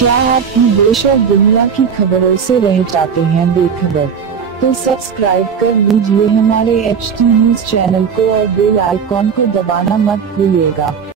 क्या आप भी देश और दुनिया की खबरों से रह जाते हैं बेखबर? तो सब्सक्राइब कर लीजिए हमारे HT न्यूज चैनल को और बेल आइकॉन को दबाना मत भूलिएगा।